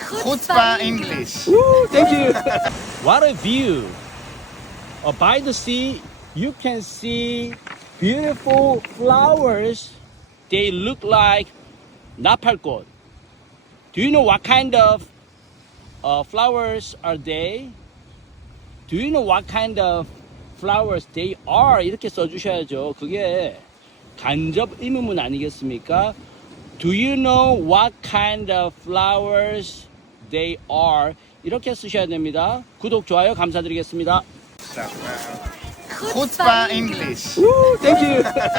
Chutzpah English. Woo, thank you. What a view. By the sea, you can see beautiful flowers. They look like napalkot. Do you know what kind of flowers are they? Do you know what kind of flowers they are? 이렇게 써주셔야죠. 그게 간접 의문문 아니겠습니까? Do you know what kind of flowers they are? 이렇게 쓰셔야 됩니다. 구독, 좋아요 감사드리겠습니다. Chutzpah English. Woo, thank you.